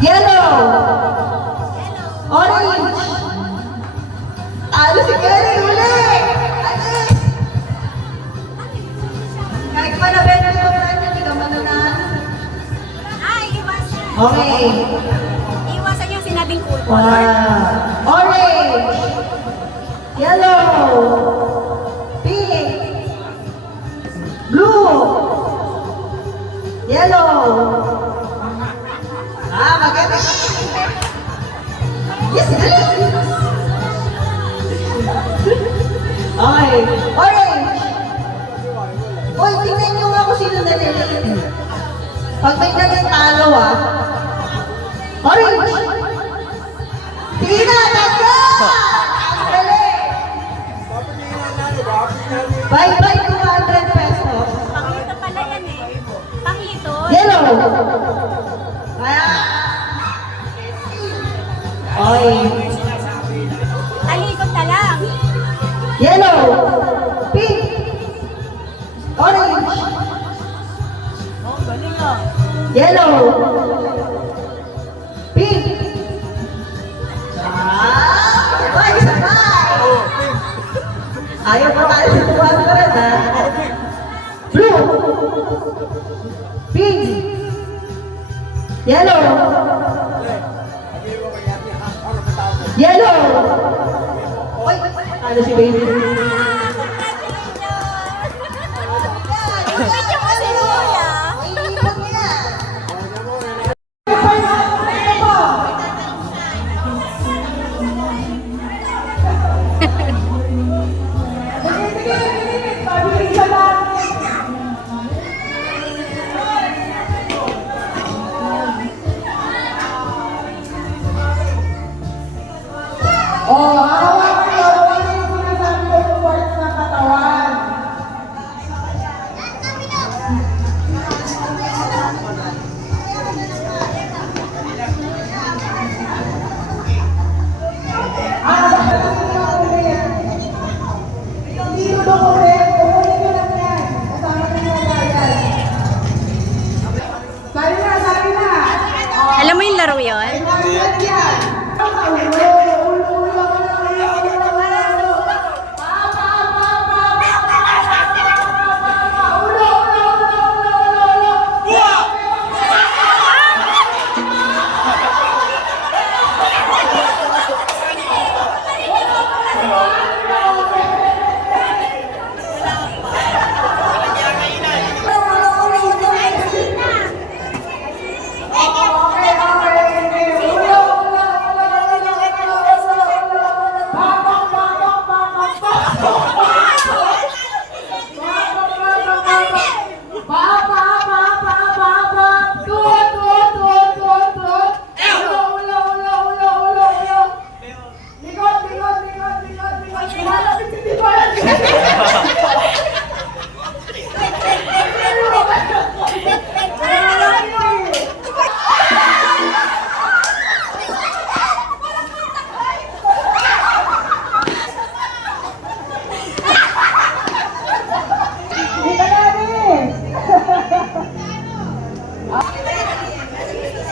Yellow. Orange. Ano si Kelly? Uli! Alis! Kahit pa na beto ito tayo, hindi ka mananalo. Ay, iwasan. Okay. Iwasan yung sinabing cool color. Wow. Orange. Yellow. Pink. Blue. Yellow. Ah, maganda. Yes, yes. Okay. Orange. Uy, tingnan nyo nga kung sino nalilito. Pag may nagtalo Orange. Tina, taga! Ang galing. Bye-bye 200 pesos. Pangito pala yan eh. Pangito. Yellow. Kaya. Okay. Talikod na lang. Yellow. Pink. Orange. Yellow. Pink. Sabay, sabay. Ayaw pa tayo sa 200 ha. Blue. Pink. Yellow. Yellow. Oy, ano si baby? Medyo kasi Lola. Alam mo yung laro yun?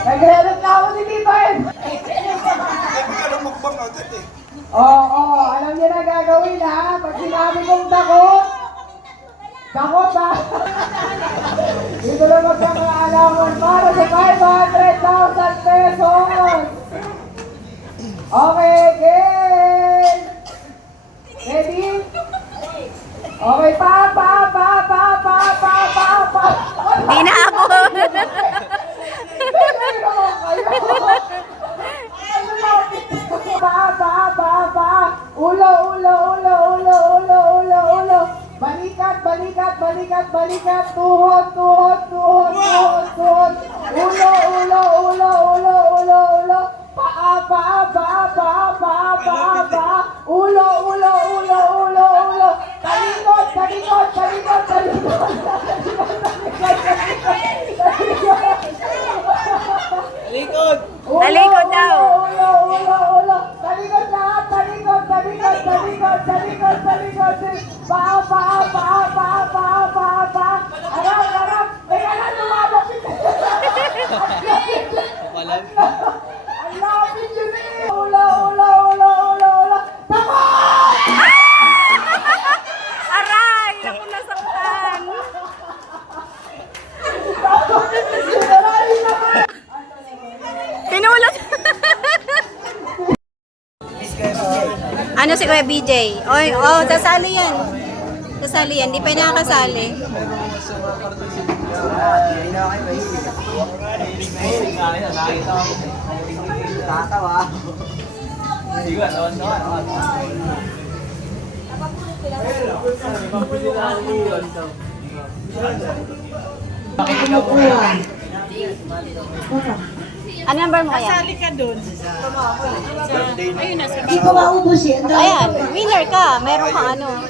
Naglalot na ako si Tipan! Oo, alam niyo na gagawin ha. Pag sinabi kong dakot ha. Dito na magkakaalaman para sa 500,000 pesos. Okay, game! Ready? Okay, pa. Hindi na ako. Ulo. Balikat. Tuhod. Ulo. Paa. Ulo. Talikod. Talikod daw. Ulo. Talikod lahat. Talikod. Paa. Harap. alam. Ang lapit yun eh! Ula! Tama! Aray! Ako nasaktan. Pinulot. Ano si Kuya BJ? Oy, oh, sasali yan. Sasali yan. Di pa yung nakakasali. Ano number mo kaya? Sali ka dun. Hindi ko maubos eh. Ayan, winner ka. Meron kang ano.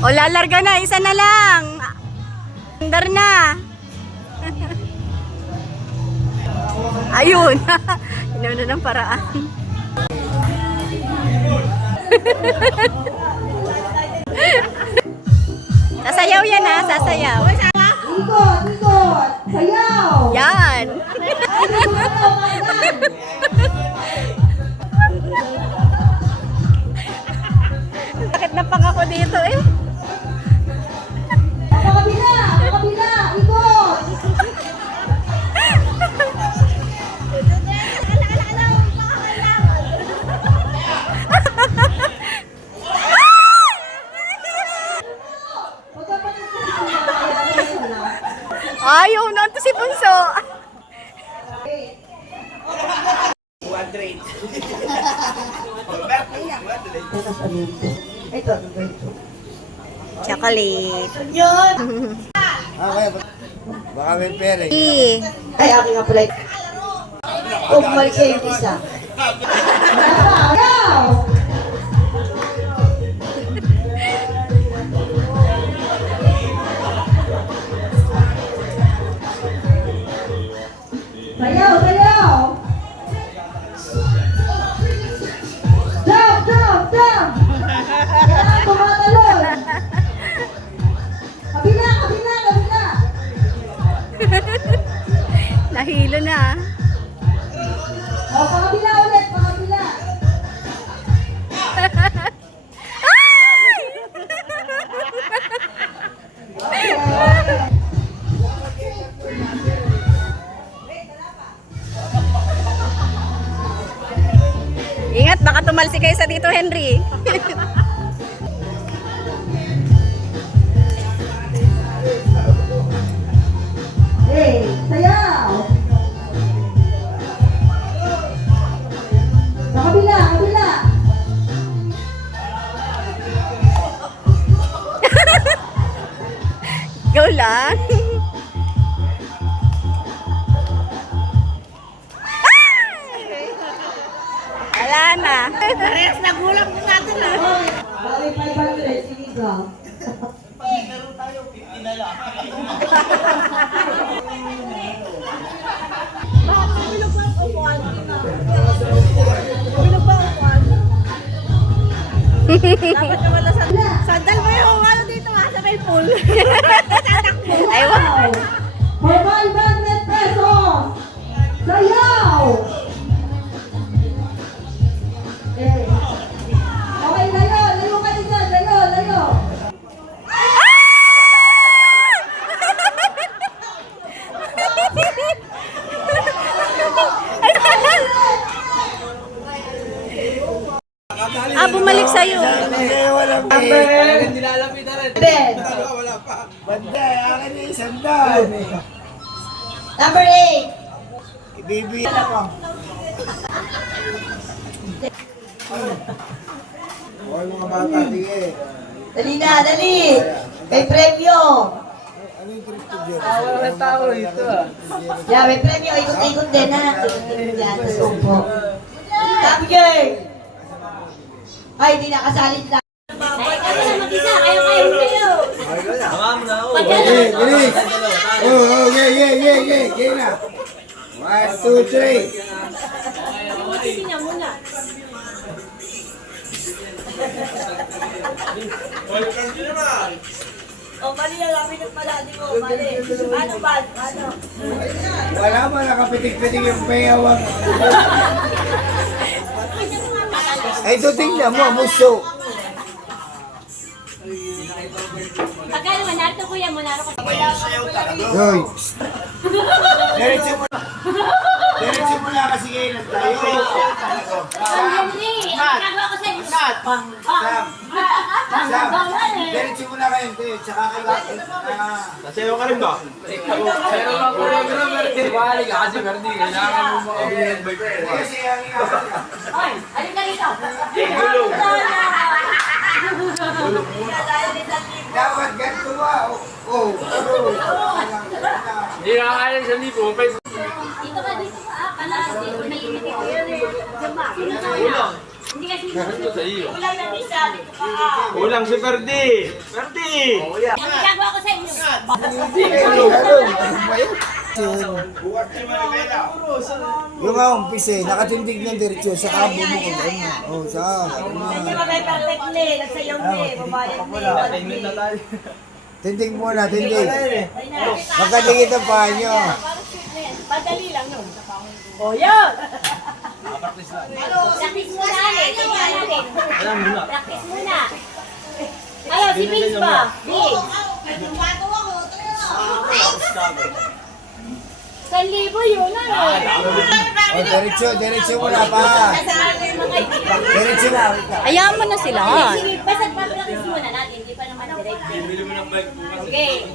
O, lalarga na. Isa na lang. Andar na. Ayun. Inuna ng paraan. Sasayaw yan ha, sasayaw. Ikot! Sayaw! Yan. Bakit napangako dito eh? Pakabila! Ikot! Ayaw na ito si Bunso. Ito. Chocolate. Baka may pere. Ay, aking nga pala. Huwag mali kayo yung isa. Sayaw! Sayaw! Jump! Kailangan tumatalon! Kabila! Nahilo na. O, pakabila ulit! Ingat, baka tumalsi kayo sa Tito Henry. Hey, sayaw! Sa kabila! Go lang. Wala na. Parehas nagulang natin ha. Bali 500, sige ka. Dapat naman na sandal mo yung ano dito ha, sa may pool. Ay, wag. For 500 pesos! Sayaw! Okay, layo kayo dyan, layo! Bumalik sa'yo. Walang pere. Nilalapit na rin. Ben. Wala pa. Banda, akin yung sandal. Number 8. Baby. Okay mga bata, sige. Dali na, dali! May premyo! Ano yung trip to dyan? Walang tao rito ah. Yeah, may premyo. Ikot-ikot din ha. Ikot-ikot yan sa sumpo. Sabi kayo! Ay, hindi nakasali na. Okay, bilis. Okay, yeah. Okay na. 1, 2, 3. O, mali yan. Kami nagpalati mo. Mali. Ano ba? Ano? Wala ba nakapitik-pitik yung payawang? Ay, ito tingnan mo, muso. Pagkano man, narito kuya mo, narito ko. Yoy. Diretso mo na. Diretso mo na kasi kayo lang tayo. Hindi, ang ginagawa ko sa'yo. Sam. Diretso mo na kayo. Tsaka kayo. Sasayaw ka rin ba? Balik ka kasi pero di kailangan mo makabili ng bike ko. Kasi ang Oy, alin ka rito. dapat ganito ba? Oh. Hindi na kaya sa libo. Dito ka, dito ka. Dito, naiinit ko. Sino sa'yo? Hindi kasi Ito sa iyo. Ulang na isa. Dito ka. Kulang si Ferdi. Ferdi! ang ginagawa ko sa inyo. Yung nga umpisa eh, nakatindig ng diretsyo sa kabo mo kung ano. Oh, sa Hindi ba may perfect ni? Nagsayaw ni. Babayad ni. tindig muna, tindig. Ay na. Magkadikit ang paa nyo. Madali lang yun. O, yan! Practice muna natin. Tingnan natin. Practice muna. Ano, si Vince ba? Vince. 1,000 yun, ano? Oh, diretsyo muna pa. Diretso na. Ayaw mo na sila. Sige, basta practice muna natin. Hindi pa naman direct. Bili mo ng bike bukas. Okay.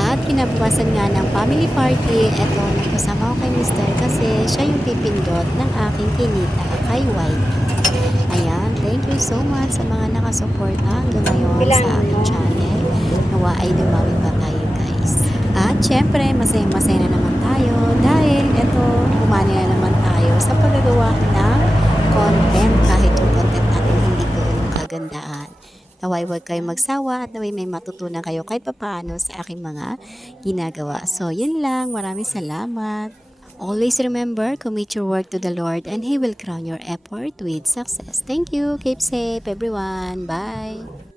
At kinabukasan nga ng family party, eto, nagpasama ko kay Mr. kasi siya yung pipindot ng aking kinita kay White. Ayan, thank you so much sa mga nakasuporta hanggang ngayon sa aking channel. Nawa ay dumami pa tayo, guys. At syempre, masaya-masaya na naman tayo dahil eto, umani na naman tayo sa paggagawa ng content kahit yung content natin hindi ko kagandaan. Naway huwag kayo magsawa at naway may matutunan kayo kahit papaano sa aking mga ginagawa. So, yun lang. Maraming salamat. Always remember, commit your work to the Lord and He will crown your effort with success. Thank you. Keep safe, everyone. Bye.